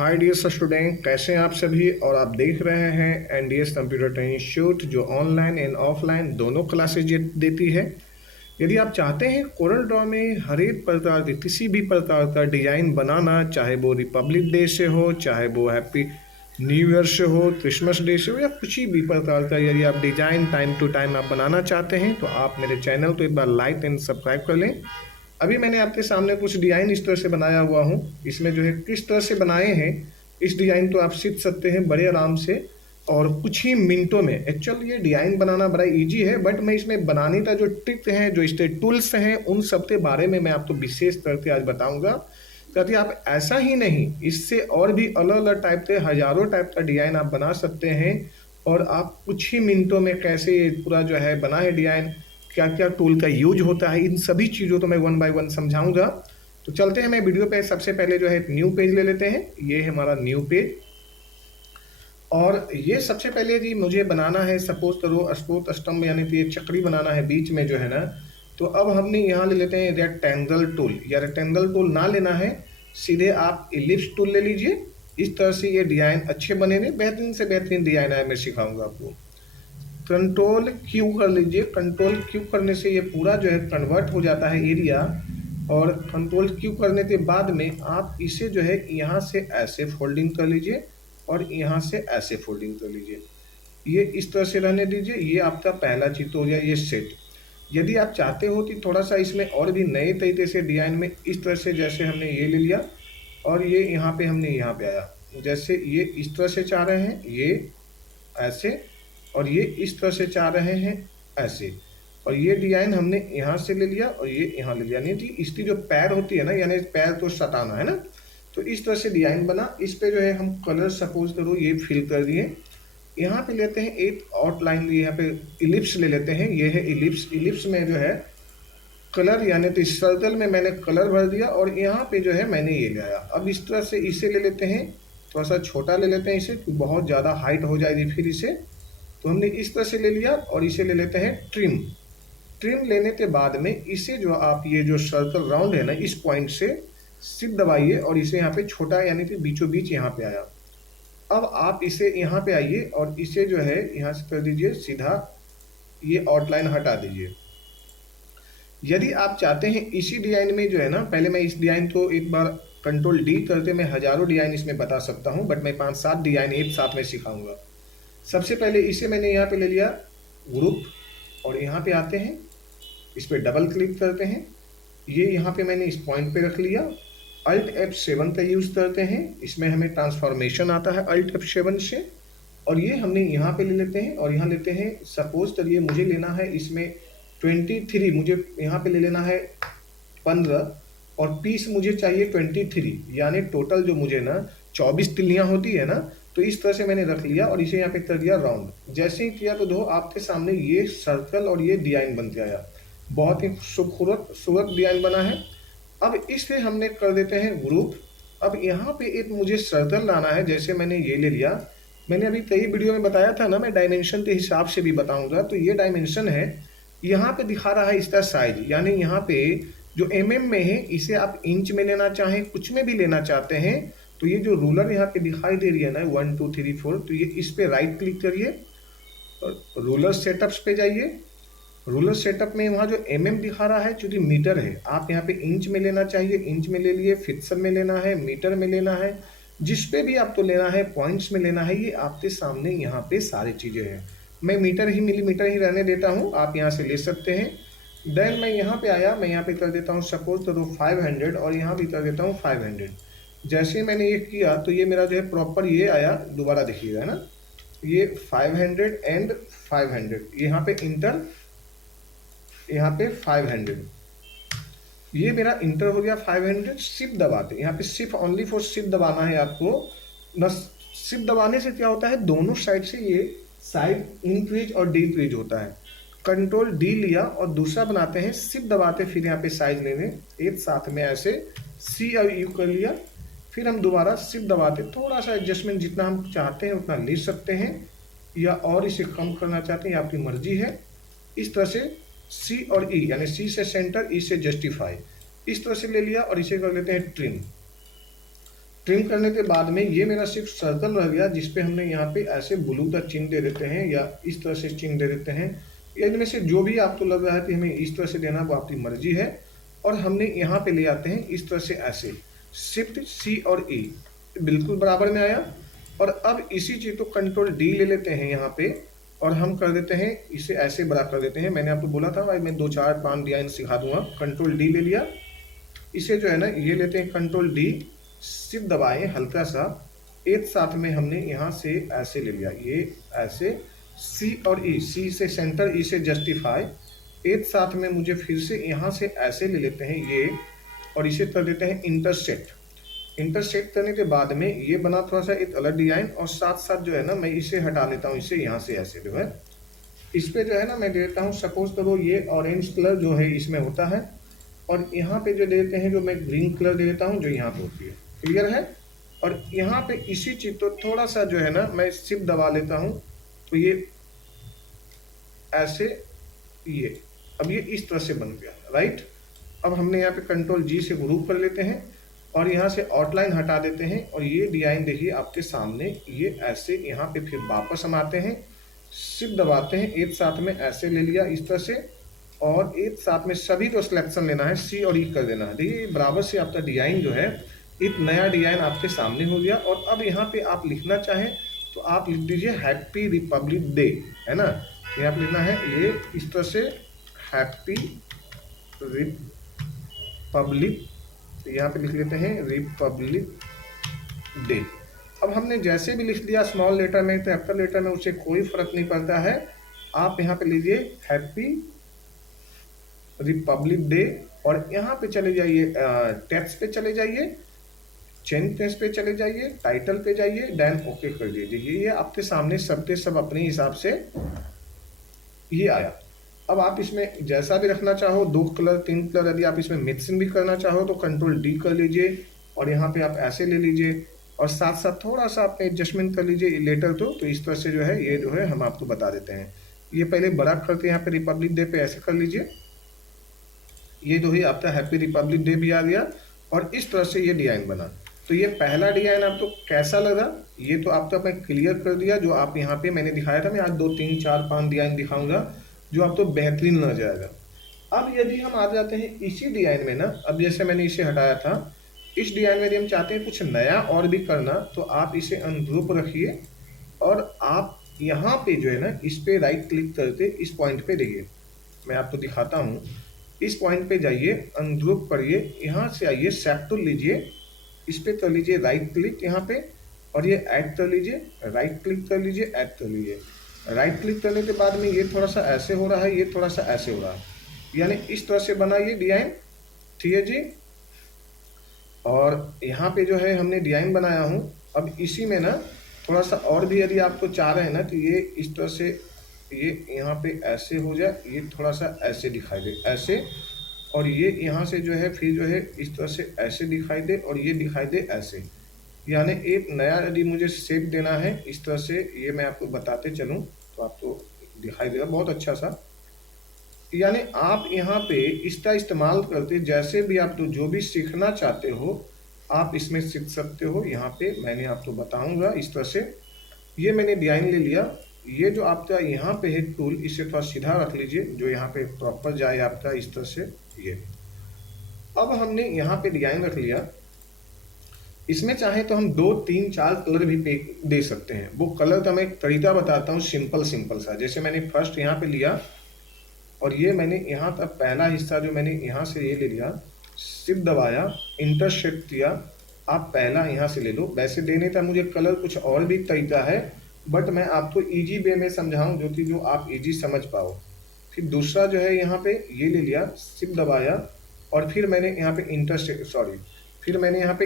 Hi dear student, कैसे हैं आप सभी। और आप देख रहे हैं एनडीएस कंप्यूटर ट्रेनिंग इंस्टीट्यूट, जो ऑनलाइन एंड ऑफलाइन दोनों क्लासेज देती है। यदि आप चाहते हैं कोरल ड्रॉ में हर एक प्रकार के किसी भी प्रकार का डिजाइन बनाना, चाहे वो रिपब्लिक डे से हो, चाहे वो हैप्पी न्यू ईयर से हो, क्रिसमस डे से हो, या कुछ भी प्रकार का यदि आप डिजाइन टाइम टू टाइम आप बनाना चाहते हैं तो आप मेरे चैनल को एक बार लाइक एंड सब्सक्राइब कर लें। अभी मैंने आपके सामने कुछ डिजाइन इस तरह से बनाया हुआ हूँ। इसमें जो है किस तरह से बनाए हैं इस डिजाइन तो आप सीख सकते हैं बड़े आराम से और कुछ ही मिनटों में। एक्चुअली ये डिजाइन बनाना बड़ा इजी है, बट मैं इसमें बनाने का जो ट्रिक है, जो इसके टूल्स हैं, उन सब के बारे में मैं आपको विशेष करके आज बताऊंगा, ताकि आप ऐसा ही नहीं, इससे और भी अलग अलग टाइप के हजारों टाइप का डिजाइन आप बना सकते हैं। और आप कुछ ही मिनटों में कैसे ये पूरा जो है बना है डिजाइन, क्या क्या टूल का यूज होता है, इन सभी चीज़ों तो मैं वन बाय वन समझाऊंगा। तो चलते हैं मैं वीडियो पे। सबसे पहले जो है न्यू पेज ले लेते हैं। ये है हमारा न्यू पेज, और ये सबसे पहले जी मुझे बनाना है, सपोज करो अशोक स्तंभ यानी कि एक चक्री बनाना है बीच में जो है ना। तो अब हमने यहाँ ले लेते हैं रेक्टेंगल टूल, या रेक्टेंगल टूल ना लेना है, सीधे आप इलिप्स टूल ले लीजिए। इस तरह से ये डिजाइन अच्छे बनेंगे, बेहतरीन से बेहतरीन डिजाइन है, मैं सिखाऊंगा आपको। कंट्रोल क्यू कर लीजिए। कंट्रोल क्यू करने से ये पूरा जो है कन्वर्ट हो जाता है एरिया, और कंट्रोल क्यू करने के बाद में आप इसे जो है यहाँ से ऐसे फोल्डिंग कर लीजिए और यहाँ से ऐसे फोल्डिंग कर लीजिए। ये इस तरह से रहने दीजिए। ये आपका पहला चित्र हो गया, ये सेट। यदि आप चाहते हो कि थोड़ा सा इसमें और भी नए तरीके से डिजाइन में इस तरह से, जैसे हमने ये ले लिया और ये यहाँ पे हमने यहाँ पे आया, जैसे ये इस तरह से चाह रहे हैं, ये ऐसे, और ये इस तरह से चाह रहे हैं ऐसे, और ये डिजाइन हमने यहाँ से ले लिया और ये यहाँ ले लिया। नहीं जी, इसकी जो पैर होती है ना, यानी पैर तो सटाना है ना, तो इस तरह से डिजाइन बना। इस पे जो है हम कलर सपोज करो ये फिल कर दिए। यहाँ पे लेते हैं एक आउटलाइन, यहाँ पे इलिप्स ले लेते हैं। ये है इलिप्स। इलिप्स में जो है कलर, यानी तो इस सर्कल में मैंने कलर भर दिया और यहाँ पे जो है मैंने ये लगाया। अब इस तरह से इसे ले लेते हैं, थोड़ा सा छोटा ले लेते हैं इसे, बहुत ज़्यादा हाइट हो जाएगी फिर इसे। तो हमने इस तरह से ले लिया और इसे ले लेते हैं ट्रिम। ट्रिम लेने के बाद में इसे जो आप ये जो सर्कल राउंड है ना, इस पॉइंट से सिर्फ दबाइए और इसे यहाँ पे छोटा, यानी कि बीचों बीच यहाँ पे आया। अब आप इसे यहाँ पे आइए और इसे जो है यहाँ से कर दीजिए सीधा, ये आउटलाइन हटा दीजिए। यदि आप चाहते हैं इसी डिजाइन में जो है ना, पहले मैं इस डिजाइन को एक बार कंट्रोल डी करके मैं हजारों डिजाइन इसमें बता सकता हूँ, बट मैं 5-7 डिजाइन एक साथ में सिखाऊंगा। सबसे पहले इसे मैंने यहाँ पे ले लिया ग्रुप, और यहाँ पे आते हैं, इस पे डबल क्लिक करते हैं। ये यहाँ पे मैंने इस पॉइंट पे रख लिया। अल्ट F7 का यूज़ करते हैं, इसमें हमें ट्रांसफॉर्मेशन आता है अल्ट F7 से। और ये हमने यहाँ पे ले लेते हैं, और यहाँ लेते हैं, सपोज करिए मुझे लेना है इसमें 23, मुझे यहाँ पे ले लेना है 15, और पीस मुझे चाहिए 23, यानी टोटल जो मुझे ना 24 तिल्लियाँ होती है ना। तो इस तरह से मैंने रख लिया और इसे यहाँ पे कर दिया राउंड। जैसे ही किया तो दो आपके सामने ये सर्कल और ये डिजाइन बन के आया। बहुत ही खूबसूरत डिजाइन बना है। अब इसे हमने कर देते हैं ग्रुप। अब यहाँ पे एक मुझे सर्कल लाना है, जैसे मैंने ये ले लिया। मैंने अभी कई वीडियो में बताया था ना, मैं डायमेंशन के हिसाब से भी बताऊंगा। तो ये डायमेंशन है, यहाँ पे दिखा रहा है इसका साइज, यानी यहाँ पे जो mm में है इसे आप इंच में लेना चाहें, कुछ में भी लेना चाहते हैं। तो ये जो रूलर यहाँ पे दिखाई दे रही है ना 1 2 3 4, तो ये इस पे राइट क्लिक करिए और रूलर सेटअप्स पे जाइए। रूलर सेटअप में वहाँ जो दिखा रहा है, चूंकि मीटर है, आप यहाँ पे इंच में लेना चाहिए, इंच में ले लिए, फिक्सर में लेना है, मीटर में लेना है, जिस पे भी आपको लेना है, पॉइंट्स में लेना है। ये आपके सामने यहाँ पे सारी चीजें हैं। मैं मीटर ही मिलीमीटर ही रहने देता हूँ, आप यहाँ से ले सकते हैं। देन मैं यहाँ पे आया, मैं यहाँ पे कर देता हूँ सपोज तो 500, और यहाँ भी कर देता हूँ 500। जैसे ही मैंने ये किया तो ये मेरा जो है प्रॉपर ये आया। दोबारा देखिएगा ना, ये 500 एंड 500, यहाँ पे इंटर, यहाँ पे 500, ये मेरा इंटर हो गया 500। शिफ्ट दबाते, यहाँ पे शिफ्ट ओनली फॉर शिफ्ट दबाना है आपको न। शिफ्ट दबाने से क्या होता है, दोनों साइड से ये साइड इंक्रीज और डिक्रीज होता है। कंट्रोल डी लिया और दूसरा बनाते हैं, शिफ्ट दबाते, फिर यहाँ पे साइज लेने, एक साथ में ऐसे सी और यू कर लिया। फिर हम दोबारा शिफ्ट दबाते, थोड़ा सा एडजस्टमेंट जितना हम चाहते हैं उतना ले सकते हैं, या और इसे कम करना चाहते हैं, आपकी मर्जी है। इस तरह से सी और ई, यानी सी से सेंटर, ई से जस्टिफाई, इस तरह से ले लिया और इसे कर लेते हैं ट्रिम। ट्रिम करने के बाद में ये मेरा सिर्फ सर्कल रह गया, जिसपे हमने यहाँ पे ऐसे ब्लू का चिन्ह दे देते हैं या इस तरह से चिन्ह दे देते हैं। या इनमें से जो भी आपको लग रहा है कि हमें इस तरह से देना, वो आपकी मर्जी है। और हमने यहाँ पे ले आते हैं इस तरह से ऐसे, शिफ्ट सी और ई, बिल्कुल बराबर में आया। और अब इसी चीज़ को कंट्रोल डी ले लेते हैं यहाँ पे, और हम कर देते हैं इसे ऐसे बड़ा कर देते हैं। मैंने आपको बोला था भाई मैं 2 4 5 डिजाइन सिखा दूंगा। कंट्रोल डी ले लिया, इसे जो है ना ये लेते हैं कंट्रोल डी, शिफ्ट दबाएं हल्का सा, एक साथ में हमने यहाँ से ऐसे ले लिया, ये ऐसे सी और ई, सी से सेंटर, ई से जस्टिफाई, एक साथ में मुझे फिर से यहाँ से ऐसे ले लेते हैं ये, और इसे कर देते हैं इंटरसेक्ट। इंटरसेक्ट करने के बाद में ये बना थोड़ा सा एक अलग डिजाइन, और साथ साथ जो है ना मैं इसे हटा लेता हूँ, इसे यहाँ से ऐसे जो है इस पे जो है ना मैं देता हूँ, सपोज करो ये ऑरेंज कलर जो है इसमें होता है, और यहाँ पे जो देते हैं जो मैं ग्रीन कलर दे देता हूँ जो यहाँ पे होती है। क्लियर है? और यहाँ पे इसी चीज तो थोड़ा सा जो है ना मैं शिफ्ट दबा लेता हूँ, तो ये ऐसे, ये अब ये इस तरह से बन गया, राइट। अब हमने यहाँ पे कंट्रोल जी से ग्रुप कर लेते हैं, और यहाँ से आउटलाइन हटा देते हैं, और ये डिजाइन देखिए आपके सामने, ये ऐसे यहाँ पे फिर वापस हम आते हैं, शिफ्ट दबाते हैं, एक साथ में ऐसे ले लिया इस तरह से, और एक साथ में सभी को सिलेक्शन लेना है, सी और ई कर देना है। देखिए बराबर से आपका डिजाइन जो है, एक नया डिजाइन आपके सामने हो गया। और अब यहाँ पे आप लिखना चाहें तो आप लिख दीजिए हैप्पी रिपब्लिक डे, है ना। यहाँ पे लिखना है ये इस तरह से, हैप्पी रिपब्लिक, तो यहाँ पे लिख लेते हैं रिपब्लिक डे। अब हमने जैसे भी लिख दिया स्मॉल लेटर में, कैपिटल लेटर में, उससे कोई फर्क नहीं पड़ता है। आप यहाँ पे लीजिए हैप्पी रिपब्लिक डे, और यहाँ पे चले जाइए टेक्स्ट पे चले जाइए, चेंज टेक्स्ट पे चले जाइए, टाइटल पे जाइए, देन ओके कर दीजिए। ये आपके सामने सबके सब अपने हिसाब से ये आया। अब आप इसमें जैसा भी रखना चाहो, 2 कलर 3 कलर, यदि आप इसमें मिक्सिंग भी करना चाहो तो कंट्रोल डी कर लीजिए, और यहाँ पे आप ऐसे ले लीजिए, और साथ साथ थोड़ा सा आप एडजस्टमेंट कर लीजिए लेटर तो इस तरह से जो है ये जो है हम आपको बता देते हैं। ये पहले बड़ा करके यहाँ पे रिपब्लिक डे पे ऐसे कर लीजिए, ये जो है आपका हैप्पी रिपब्लिक डे भी आ गया, और इस तरह से ये डिजाइन बना। तो ये पहला डिजाइन आपको कैसा लगा, ये तो आपको मैं क्लियर कर दिया, जो आप यहाँ पे मैंने दिखाया था। मैं आज 2 3 4 5 डिजाइन दिखाऊंगा जो आपको बेहतरीन नजर आएगा। अब यदि हम आ जाते हैं इसी डिजाइन में ना, अब जैसे मैंने इसे हटाया था, इस डिजाइन में यदि हम चाहते हैं कुछ नया और भी करना, तो आप इसे अनग्रुप रखिए, और आप यहाँ पे जो है ना इस पे राइट क्लिक करके इस पॉइंट पे रहिए। मैं आपको दिखाता हूँ, इस पॉइंट पे जाइए, अनग्रुप करिए, यहाँ से आइए, सेट टूल लीजिए, इस पे कर लीजिए राइट क्लिक यहाँ पे, और ये ऐड कर लीजिए, राइट क्लिक कर लीजिए, ऐड कर लीजिए। राइट क्लिक करने के बाद में ये थोड़ा सा ऐसे हो रहा है, ये थोड़ा सा ऐसे हो रहा है, यानी इस तरह से बना ये डिजाइन, ठीक है जी। और यहाँ पे जो है हमने डिजाइन बनाया हूँ। अब इसी में ना थोड़ा सा और भी यदि आपको चाह रहे हैं ना, तो ये इस तरह से, ये यहाँ पे ऐसे हो जाए, ये थोड़ा सा ऐसे दिखाई दे, ऐसे, और ये यहाँ से जो है फिर जो है इस तरह से ऐसे दिखाई दे, और ये दिखाई दे ऐसे। यानी एक नया यदि मुझे शेप देना है इस तरह से, ये मैं आपको बताते चलूँ तो आपको दिखाई देगा बहुत अच्छा सा। यानी आप यहाँ पे इसका इस्तेमाल करते जैसे भी आप तो जो भी सीखना चाहते हो आप इसमें सीख सकते हो। यहाँ पे मैंने आपको बताऊंगा इस तरह से। ये मैंने डिजाइन ले लिया, ये जो आपका यहाँ पे है टूल, इसे थोड़ा सीधा रख लीजिए जो यहाँ पे प्रॉपर जाए आपका इस तरह से। ये अब हमने यहाँ पे डिजाइन रख लिया, इसमें चाहे तो हम 2 3 4 कलर भी दे सकते हैं। वो कलर का मैं एक तरीका बताता हूँ, सिंपल सा। जैसे मैंने फर्स्ट यहाँ पे लिया, और ये मैंने यहाँ तक पहला हिस्सा जो मैंने यहाँ से ये ले लिया, शिफ्ट दबाया, इंटरसेक्ट किया, आप पहला यहाँ से ले लो। वैसे देने का मुझे कलर कुछ और भी तरीका है, बट मैं आपको इजी वे में समझाऊं जो आप इजी समझ पाओ। फिर दूसरा जो है यहाँ पे ये ले लिया, शिफ्ट दबाया, और फिर मैंने यहाँ पे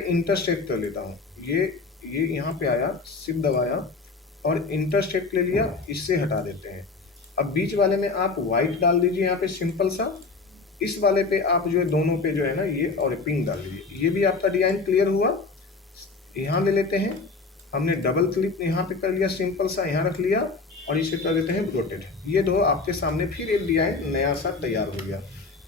इंटरसेक्ट कर लेता हूँ। ये यहाँ पे आया, शिफ्ट दबाया और इंटरसेक्ट ले लिया, इससे हटा देते हैं। अब बीच वाले में आप व्हाइट डाल दीजिए यहाँ पे सिंपल सा, इस वाले पे आप जो है दोनों पे जो है ना ये और पिंक डाल दीजिए। ये भी आपका डिजाइन क्लियर हुआ। यहाँ ले लेते हैं, हमने डबल क्लिक यहाँ पे कर लिया, सिंपल सा यहाँ रख लिया, और इसे कर देते हैं रोटेट। ये दो आपके सामने फिर एक डिजाइन नया सा तैयार हो गया।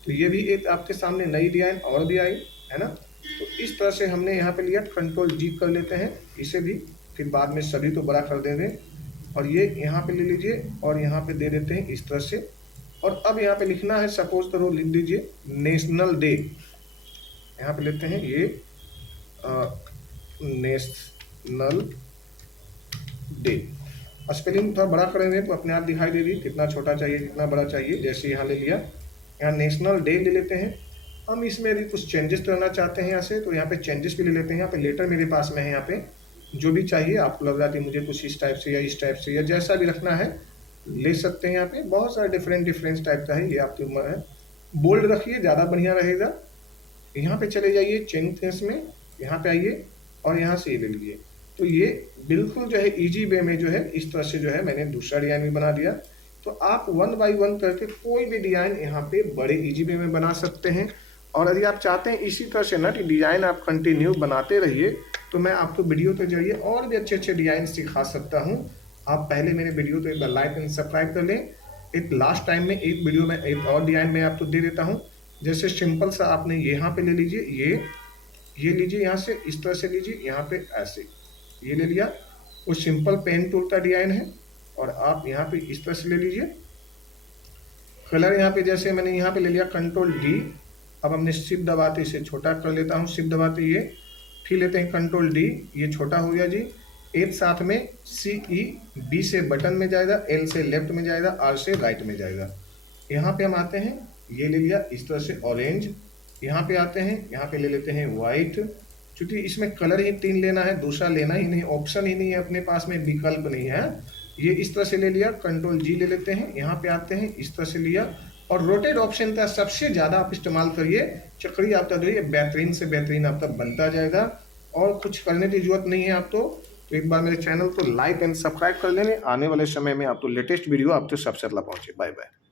तो ये भी एक आपके सामने नई डिजाइन और भी आई है ना। तो इस तरह से हमने यहाँ पे लिया, कंट्रोल जी कर लेते हैं इसे भी, फिर बाद में सभी तो बड़ा कर देंगे। और ये यहाँ पे ले लीजिए और यहाँ पे दे देते हैं इस तरह से। और अब यहाँ पे लिखना है, सपोज करो लिख दीजिए नेशनल डे, यहाँ पे लेते हैं ये नेशनल डे। स्पेलिंग थोड़ा बड़ा करेंगे तो अपने आप दिखाई दे रही कितना छोटा चाहिए कितना बड़ा चाहिए। जैसे यहाँ ले लिया, यहाँ नेशनल डे ले लेते हैं। हम इसमें यदि कुछ चेंजेस करना चाहते हैं यहाँ से, तो यहाँ पे चेंजेस भी ले लेते हैं। यहाँ पे लेटर मेरे पास में है, यहाँ पे जो भी चाहिए आपको लग रहा है मुझे कुछ इस टाइप से या इस टाइप से या जैसा भी रखना है ले सकते हैं। यहाँ पे बहुत सारे डिफरेंट टाइप का है, ये आपकी उम्र है। बोल्ड रखिए, ज़्यादा बढ़िया रहेगा। यहाँ पे चले जाइए चेंज थिंग्स में, यहाँ पे आइए और यहाँ से ये ले लीजिए। तो ये बिल्कुल जो है इजी वे में जो है इस तरह से जो है मैंने दूसरा डिजाइन भी बना दिया। तो आप 1 बाय 1 करके कोई भी डिजाइन यहाँ पे बड़े इजी वे में बना सकते हैं। और यदि आप चाहते हैं इसी तरह से ना कि डिजाइन आप कंटिन्यू बनाते रहिए, तो मैं आपको वीडियो के जरिए और भी अच्छे डिजाइन सिखा सकता हूँ। आप पहले मेरे वीडियो को एक बार लाइक एंड सब्सक्राइब कर लें। एक लास्ट टाइम में एक वीडियो में एक और डिजाइन मैं आपको दे देता हूँ। जैसे सिंपल सा आपने यहाँ पे ले लीजिए, ये लीजिए, यहाँ से इस तरह से लीजिए, यहाँ पे ऐसे ये ले लिया। वो सिंपल पेन टूल का डिजाइन है और आप यहाँ पे इस तरह से ले लीजिए। कलर यहाँ पे जैसे मैंने यहाँ पे ले लिया कंट्रोल डी। अब हमने शिफ्ट दबाते इसे छोटा कर लेता हूँ, शिफ्ट दबाते ये, फिर लेते हैं कंट्रोल डी, ये छोटा हो गया जी। एक साथ में CE, B से बटन में जाएगा, L से लेफ्ट में जाएगा, R से राइट में जाएगा। यहाँ पे हम आते हैं, ये ले लिया इस तरह से ऑरेंज। यहाँ पे आते हैं, यहाँ पे ले लेते हैं व्हाइट। क्योंकि इसमें कलर ही 3 लेना है, दूसरा लेना ही नहीं, ऑप्शन ही नहीं है अपने पास में, विकल्प नहीं है। ये इस तरह से ले लिया, कंट्रोल जी ले लेते हैं, यहाँ पे आते हैं इस तरह से लिया। और रोटेट ऑप्शन का सबसे ज़्यादा आप इस्तेमाल करिए, चक्री आपका जो है बेहतरीन से बेहतरीन आपका बनता जाएगा और कुछ करने की जरूरत नहीं है आप तो एक बार मेरे चैनल को लाइक एंड सब्सक्राइब कर लेने। आने वाले समय में आप तो लेटेस्ट वीडियो आप तो सबसे पहले पहुँचे। Bye bye.